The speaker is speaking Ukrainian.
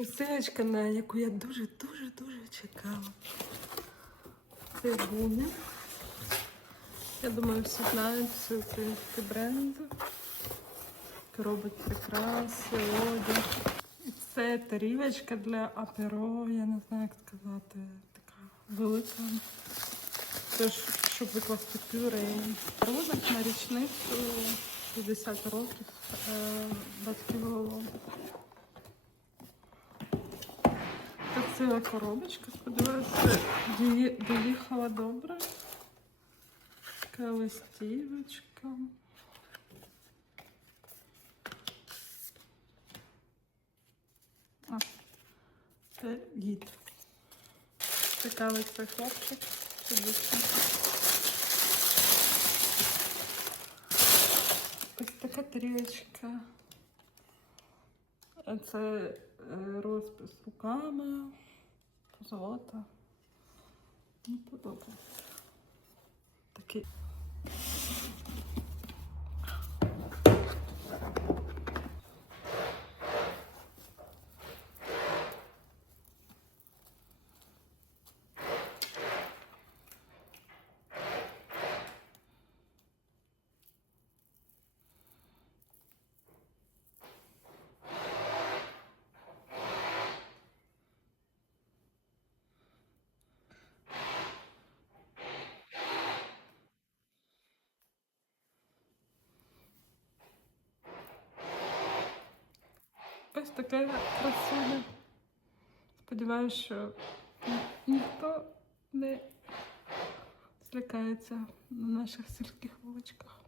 Посилочка, на яку я дуже-дуже-дуже чекала. Це Цибуля. Я думаю, всі знають це український бренд. Робить прикраси, одяг. І це тарілочка для аперо, я не знаю, як сказати, така велика. Тож, щоб викласти пюре. Проводок на річницю 50 років е, батьківого. Красива коробочка, сподіваюся, дої- доїхала добре. Така листівочка. А, це гід. Цікавий цей хлопчик. Це дівчинка. Ось така тарілочка. А Це е, розпис руками, Золото. Ну, подобається. Такий. Ось таке красуне. Сподіваюся, що ні- ніхто не злякається на наших сільських вуличках.